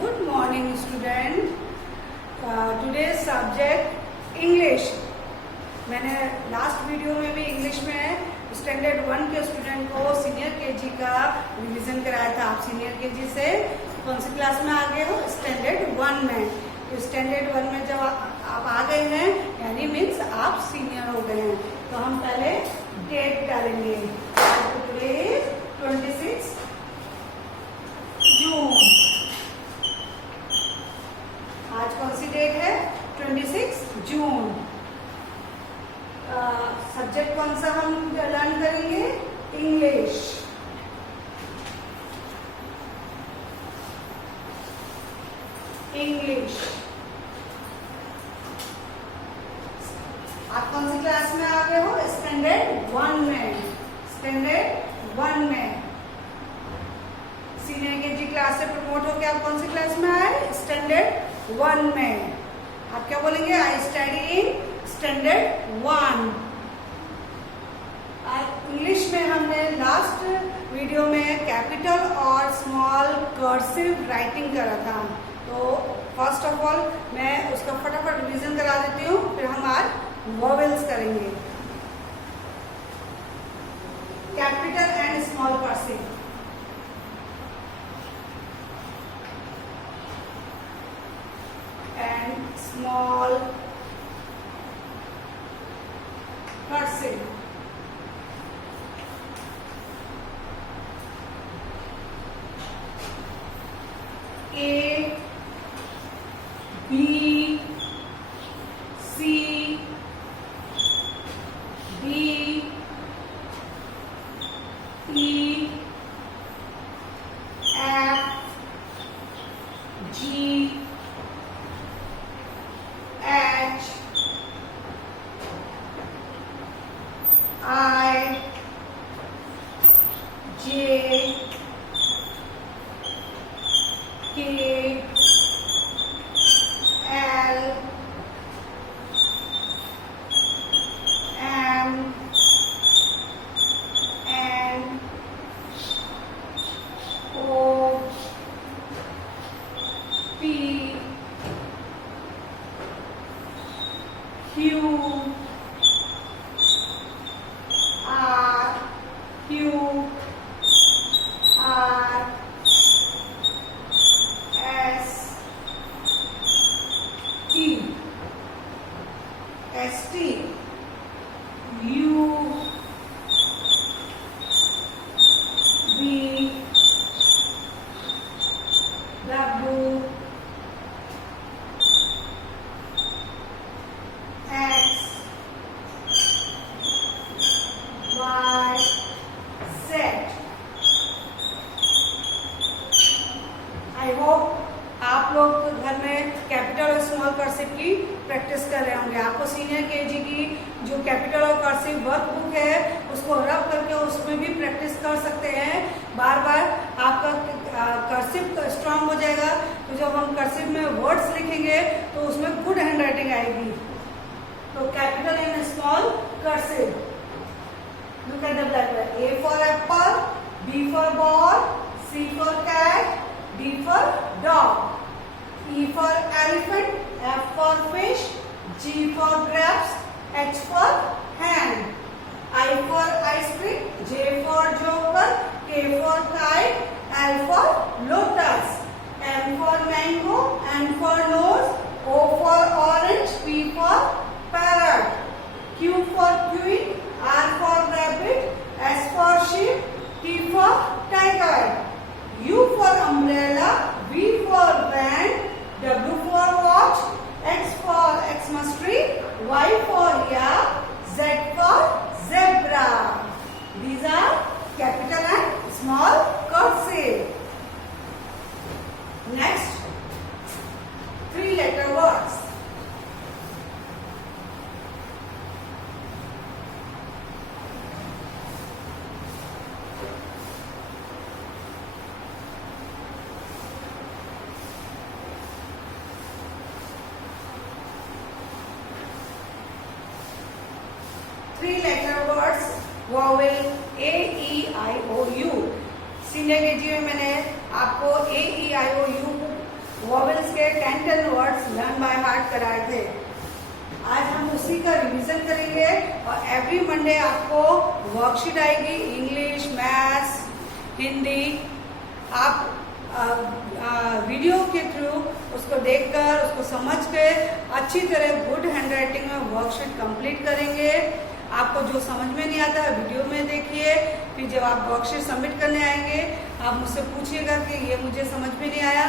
Good morning student. Today's subject English. मैंने last video में भी इंग्लिश में स्टैंडर्ड 1 के स्टूडेंट को सीनियर केजी का रिवीजन कराया था। आप सीनियर केजी से कौन सी क्लास में आ गए हो? स्टैंडर्ड 1 में। तो स्टैंडर्ड 1 में जब आप आ गए हैं यानी मीन्स आप सीनियर हो गए हैं। तो हम पहले डेट डालेंगे। टुडे 26 जून। आज कौन सी डेट है? 26 जून। सब्जेक्ट कौन सा हम लर्न करेंगे? इंग्लिश। इंग्लिश। आप कौन सी क्लास में आ गए हो? स्टैंडर्ड 1 में। स्टैंडर्ड 1 में। सीनियर केजी क्लास से प्रमोट होकर आप कौन सी क्लास में आए? स्टैंडर्ड 1 में। आप क्या बोलेंगे? I study in standard 1। English में हमने लास्ट वीडियो में कैपिटल और स्मॉल कर्सिव राइटिंग करा था। तो फर्स्ट ऑफ ऑल मैं उसका फटाफट रिवीजन करा देती हूँ, फिर हम आज वोवेल्स करेंगे। Capital and small cursive. And small cursive. A, B, C, D, E, F, G, H, I, J, K, L, M, N, O, P, Q, R, Q, R, S, T, S, T, U, V, W, X, Y, Z। I hope आप लोग घर में capital और small cursive की practice कर रहे होंगे। आपको सीनियर केजी की जो कैपिटल और कर्सिव वर्कबुक है उसको रब करके उसमें भी प्रैक्टिस कर सकते हैं। बार बार आपका कर्सिव स्ट्रांग हो जाएगा। तो जब हम कर्सिव में वर्ड्स लिखेंगे तो उसमें गुड हैंड राइटिंग आएगी। तो capital and small cursive. Look at the black line. A for apple, B for ball, C for cat, D for dog, E for elephant, F for fish, G for grapes, H for hand, I for ice cream, J for joker, K for kite, L for lotus, M for mango, N for nose, O for orange, P for parrot, Q for queen, R for rabbit, S for sheep, T for tiger, U for umbrella, V for van, W for watch, X for Xmas tree, Y for yak, Z for zebra. These are capital and small cursive. Next, 3-letter words. vowel A, E, I, O, U। Senior KG में मैंने आपको A, E, I, O, U learn by heart कराए थे। आज हम उसी का revision करेंगे और एवरी मंडे आपको वर्कशीट आएगी, इंग्लिश, मैथ्स, हिंदी। आप वीडियो के थ्रू उसको देखकर, उसको समझ के अच्छी तरह गुड हैंडराइटिंग में वर्कशीट कंप्लीट करेंगे। आपको जो समझ में नहीं आता है वीडियो में देखिए, फिर जब आप वर्कशीट सबमिट करने आएंगे आप मुझसे पूछिएगा कि ये मुझे समझ में नहीं आया।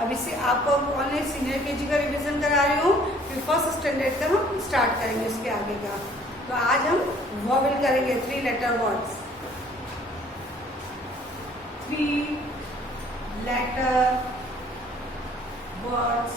अब इससे आपको ऑनलाइन सीनियर केजी का रिवीजन करा रही हूँ, फिर फर्स्ट स्टैंडर्ड का हम स्टार्ट करेंगे उसके आगे का। तो आज हम वॉवेल करेंगे, 3 letter words, 3 letter words,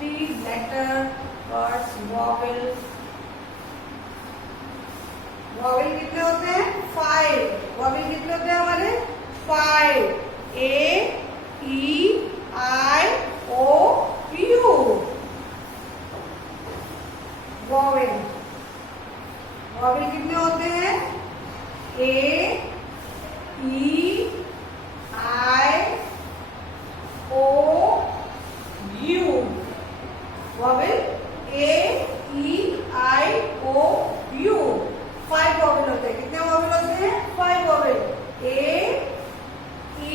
3 letter words vowel. Vowel कितने होते हैं? 5। वॉवेल कितने होते हैं हमारे? 5। A, E, I, O, U। Vowel. Vowel कितने होते हैं? A, E, I, O, U। Vowel A, E, I, O, U। 5 vowel होते हैं। कितने वॉवेल होते हैं? 5 vowel. A, E,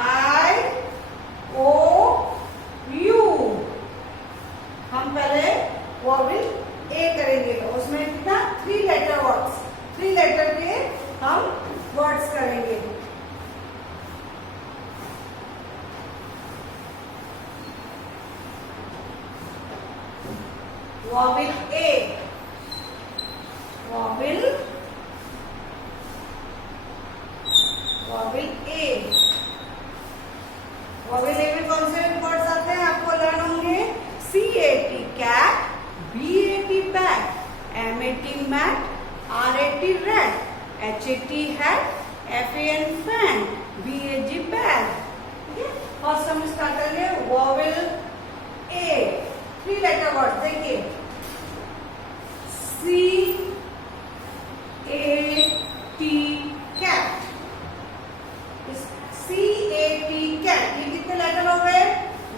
I, O, U। हम पहले वॉवेल A करेंगे, उसमें कितना? 3 लेटर वर्ड्स, 3 लेटर के हम वर्ड्स करेंगे। Vowel A, vowel A। Vowel A में कौन से वर्ड्स आते हैं आपको लर्न होंगे? CAT cat, BAT bat, MAT mat, RAT rat, HAT hat, FAN fan, BAG bag. ठीक है, फर्स्ट हम स्टार्ट करेंगे वॉवेल A, 3 लेटर वर्ड। देखिए CAT कैट, CAT कैट। ये कितने लेटर हो गए?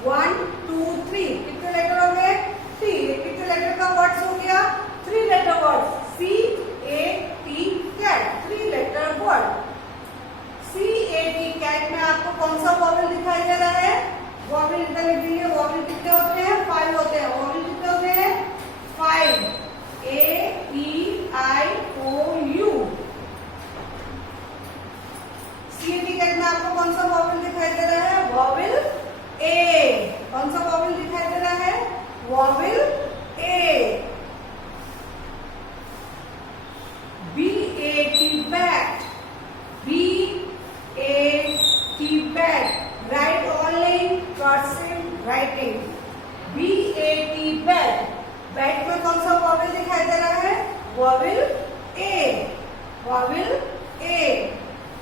1 2 3। कितने लेटर हो गए? 3। कितने लेटर का वर्ड्स हो गया? 3 letter word. CAT cat, 3 letter word. CAT cat में आपको कौन सा वॉवेल दिखाई दे रहा है? वॉवेल इधर लिख दीजिए। वॉवेल कितने होते हैं? 5 होते हैं। वॉवेल कितने होते हैं? 5। A, E, I, O, U। CAT cat में आपको कौन सा वॉवेल दिखाई दे रहा है? Vowel A। कौन सा वॉवेल दिखाई दे रहा है? Vowel A। BAT bat, BAT bat. Write only cursive writing. BAT bat. Bat में कौन सा वॉवेल दिखाई दे रहा है? Vowel A। Vowel A।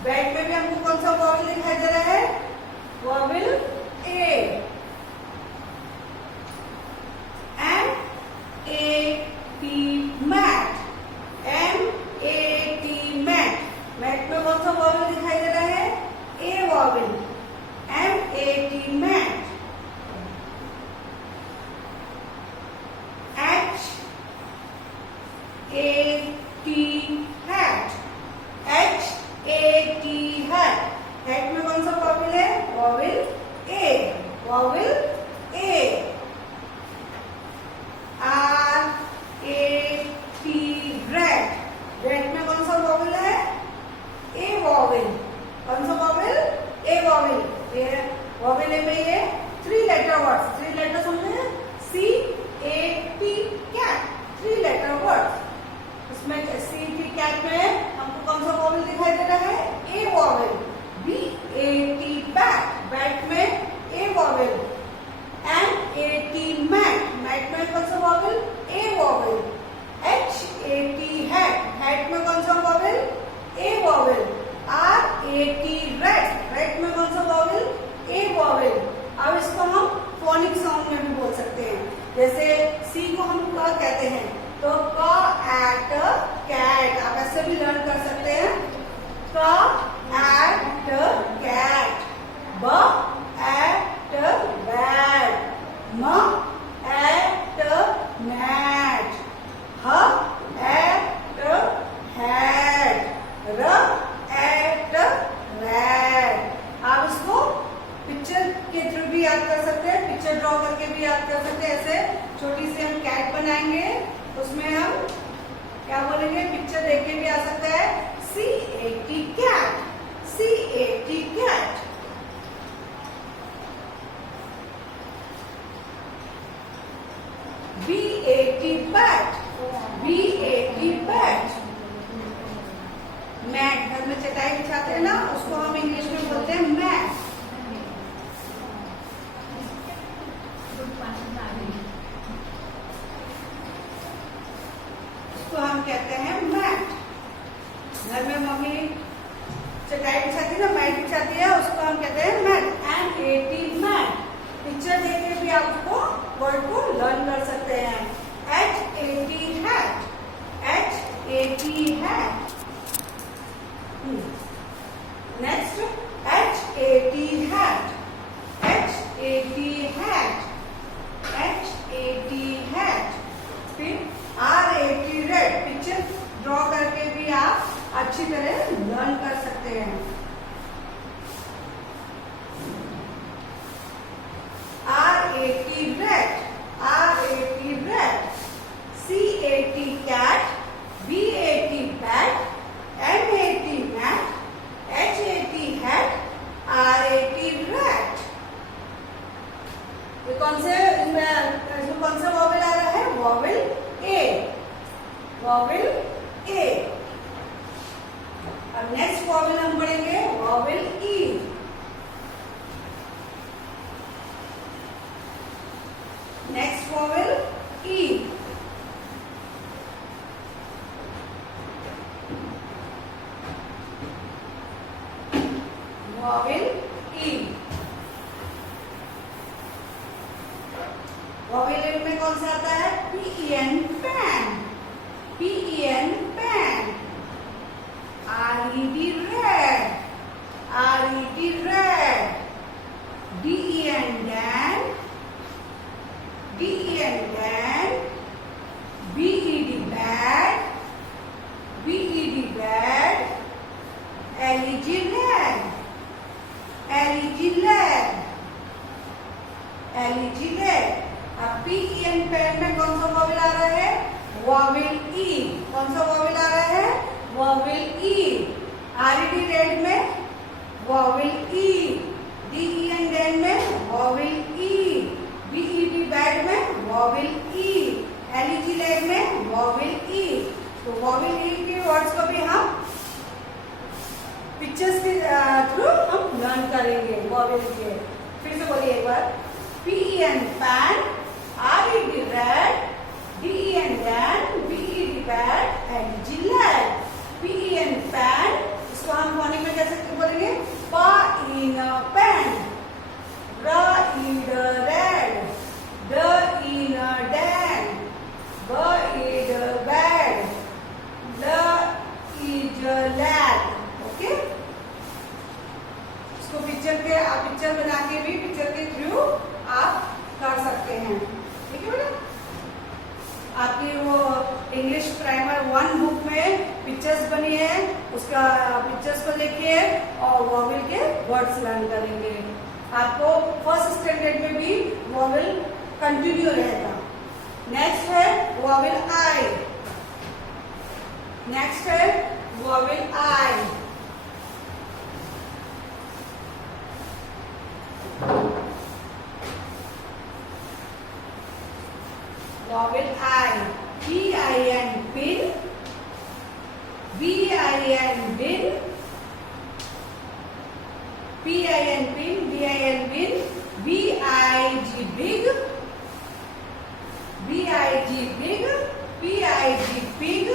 Bat में भी हमको कौन सा वॉवेल दिखाई दे रहा है? Vowel A। MAT mat, MAT mat. Mat में कौन सा वॉवेल दिखाई दे रहा है? A vowel, MAT mat. HAT hat, HAT hat. Hat में कौन सा वॉवेल है? Vowel A। Vowel A। RAT rat. Rat में कौन सा वॉवेल है? A vowel. कौन सा वॉवेल? A vowel. ये वॉवेल ए में ये 3 लेटर वर्ड्स, 3 लेटर समझे? CAT cat, 3 letter words. उसमें CAT कैट में हमको कौन सा वॉवेल दिखाई दे रहा है? A vowel. BAT bat, bat में A vowel. MAT mat, mat में कौन सा vowel? A vowel. HAT hat, hat में कौन सा vowel? A vowel. RAT rat, rat में कौन सा वॉवेल? A vowel. अब इसको हम फोनिक साउंड में भी बोल सकते हैं। जैसे C को हम क कहते हैं तो क एट कैट, आप ऐसे भी लर्न कर सकते हैं। क एट कैट। रेड। आप इसको पिक्चर के थ्रू भी याद कर सकते हैं, पिक्चर ड्रॉ करके भी याद कर सकते हैं। ऐसे छोटी सी हम कैट बनाएंगे, उसमें हम क्या बोलेंगे, पिक्चर देख के भी आ सकता है CAT cat, CAT cat. BAT bat, BAT bat. Mat, घर में चटाई बिछाते हैं ना, उसको हम इंग्लिश में बोलते हैं मैट। उसको हम कहते हैं मैट। घर में मम्मी चटाई बिछाती है ना, मैट बिछाती है, उसको हम कहते हैं मैट। MAT mat. पिक्चर देख के भी आप उसको वर्ड को लर्न कर सकते हैं। HAT hat, HAT hat. Next HAT hat, HAT hat, HAT hat. फिर RAT रेड। पिक्चर ड्रॉ करके भी आप अच्छी तरह लर्न कर सकते हैं। RAT red, RAT red। CAT cat, BAT bat, MAT mat, HAT hat, RAT rat। ये कौन से वॉवेल आ रहा है? Vowel A, vowel A। अब नेक्स्ट वॉवेल हम पढ़ेंगे vowel E। Next vowel E। Vowel E। Vowel में कौन सा आता है? PEN pan, PEN pan. RED red, RED red. DEN Dan, DEN Dan. BED bad, BED bad. LEG lag, LEG lag, LEG lag. अब PEN pan में कौन सा vowel आ रहा है? Vowel E। कौन सा वॉवेल आ रहा है? Vowel E। RED रेड में वॉवेल E। DEN डैन में वॉवेल E। BED बैड में वॉवेल E। LEG लैग में वॉवेल E। तो वॉवेल E के वर्ड्स को भी हम पिक्चर्स के थ्रू हम लर्न करेंगे वॉवेल के। फिर से बोलिए एक बार। PEN pan, RED red, DEN Dan, BED bad, LEG lag. PEN pan, इसको हम फोनिक में कैसे बोलेंगे? PAIN pan. RED red, DEN Dan, BED bad, LEG lag. Okay, इसको पिक्चर बना के भी पिक्चर के थ्रू आप कर सकते हैं। ठीक है बेटा? आपकी वो इंग्लिश प्राइमर 1 बुक में पिक्चर्स बनी है, उसका पिक्चर्स को देखिए और वॉवेल के वर्ड्स लर्न करेंगे। आपको फर्स्ट स्टैंडर्ड में भी वॉवेल कंटिन्यू रहेगा। नेक्स्ट है वॉवेल I। नेक्स्ट है vowel I। Vowel I। PIN pin, BIN bin, PIN pin, BIN bin, BIG big, BIG big, PIG pig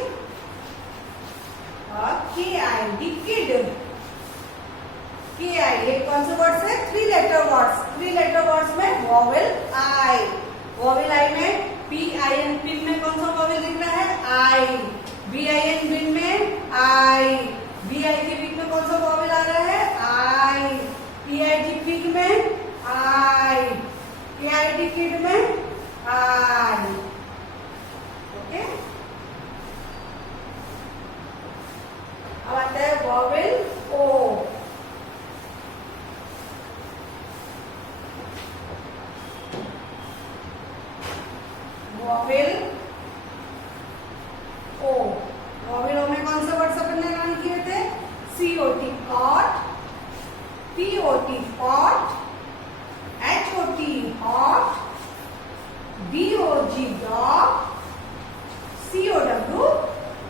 और KID किड। KI ये कौन से वर्ड्स है? 3 लेटर वर्ड्स। 3 लेटर वर्ड्स में vowel I। Vowel I में PIN pin में कौन सा वॉवेल दिख रहा है? I। BIN बिन में I। BIG बिग में कौन सा वॉवेल आ रहा है? I। PIG पिग में I। KID किड में I। ओके, अब आता है vowel O। cot, pot pot, hot hot, dog dog, cow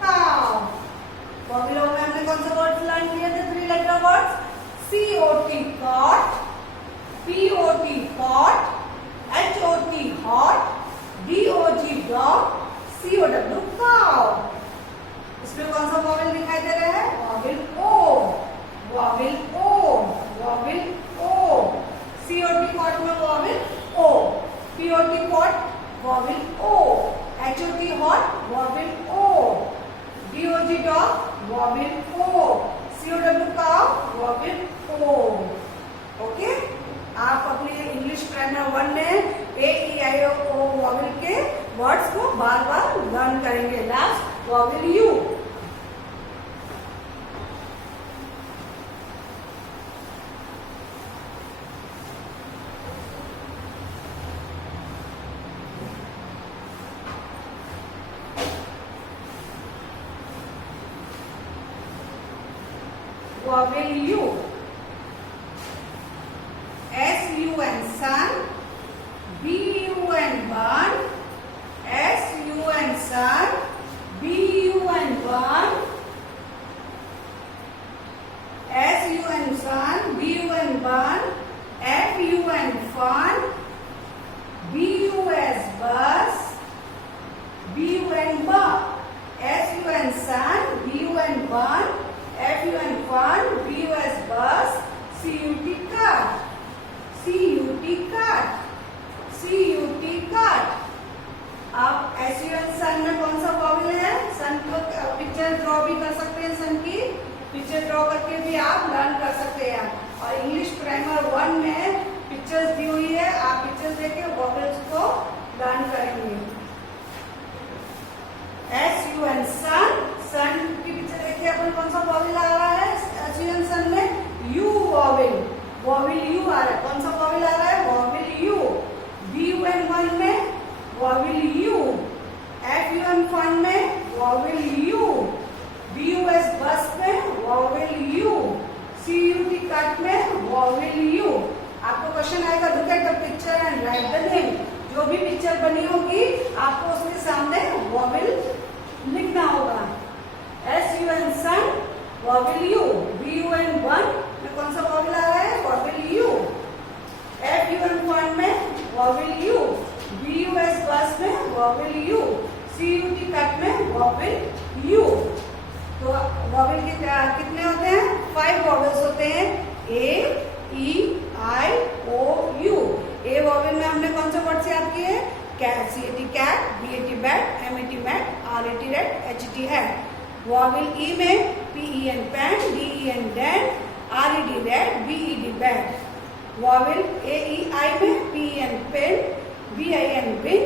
cow। वॉवेलों में हमने कौन सा वर्ड्स लर्न किए थे? 3 letter words, cot cot, pot pot, hot hot, dog dog, cow cow। इसमें कौन सा वॉवेल दिखाई दे रहा है? वॉवेल ओ, वॉवेल ओ, वॉवेल ओ। cot pot में वॉवेल ओ, pot pot वॉवेल ओ, hot hot वॉवेल ओ, dog dog वॉवेल ओ, cow cow वॉवेल ओ। Okay, आप अपने इंग्लिश ग्रामर 1 में ए ई आई ओ वॉवेल के वर्ड्स को बार बार लर्न करेंगे। Last vowel you. Vowel U, sun, bun, bun, sun, bun, bun, sun, bun, bun, fun, fun, bus, bus, bun, bun, sun, bun, bun, fun, fun, bus, bus, cut cut, cut cut। आप sun में कौन सा vowel है? सन को picture draw भी कर सकते हैं, सन की पिक्चर ड्रॉ करके भी आप लर्न कर सकते हैं। और इंग्लिश ग्रामर 1 में पिक्चर्स दी हुई है, आप पिक्चर्स देख के वॉवेल्स को लर्न करेंगे। सन, सन की पिक्चर देखिए, अपन कौन सा वॉवेल आ रहा है सन में? यू वॉवेल, वॉवेल यू आ रहा है। कौन सा वॉवेल आ रहा है? Vowel you. bun में वॉवेल यू, fun फन में वॉवेल यू, bus बस में वॉवेल यू, cut कट में वॉवेल यू। आपको क्वेश्चन आएगा, look at the picture and right the name. जो भी पिक्चर बनी होगी आपको उसके सामने वॉवेल लिखना होगा। सन वॉवेल यू, bun में कौन सा वॉवेल आ रहा है? Vowel you. fun फन में वॉवेल यू, bus बस में वॉवेल यू, cut कट में वॉवेल यू। तो वॉवेल कितने होते हैं? 5 वॉवेल्स होते हैं, ए E I O you. A vowel में हमने कौन से वर्ड्स याद किए? Cat, cat, bat, mat, rat, ret, hat। Vowel E में pen pen, den den, red red, bed। Vowel A E I में pen pen, bin bin,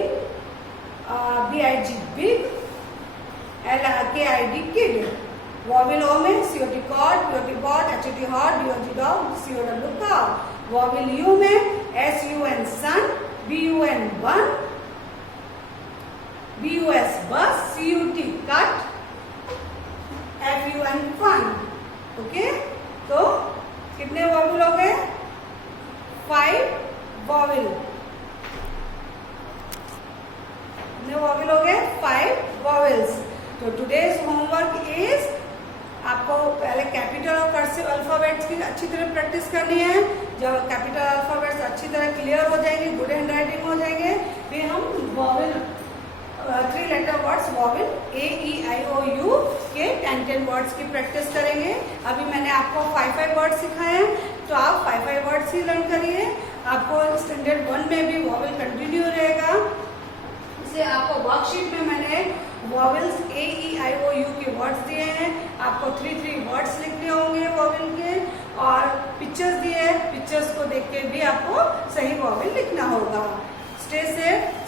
big big, kid kid। Vowel O में cot cot, pot pot, hot hot, dog dog, cow। Vowel you में sun, bun bun, bus bus, cut fun fun। Okay, तो कितने vowel हो गए? 5 vowel. कितने vowel हो गए? 5 vowels. तो टुडेज होमवर्क इज, आपको पहले कैपिटल और कर्सिव अल्फाबेट्स की अच्छी तरह प्रैक्टिस करनी है। जब कैपिटल अल्फाबेट्स अच्छी तरह क्लियर हो जाएंगे, गुड हैंड राइटिंग हो जाएंगे, फिर हम vowel 3 letter words vowel A E I O U के 10 वर्ड्स की प्रैक्टिस करेंगे। अभी मैंने आपको 5 वर्ड्स सिखाए हैं, तो आप 5 वर्ड्स ही लर्न करिए। आपको स्टैंडर्ड 1 में भी वॉवेल कंटिन्यू रहेगा। इसे आपको वर्कशीट में मैंने vowels A E I O U के वर्ड्स दिए हैं, आपको 3 वर्ड्स लिखने होंगे वॉवेल के, और पिक्चर्स दिए हैं, पिक्चर्स को देख के भी आपको सही वॉवेल लिखना होगा। Stay safe.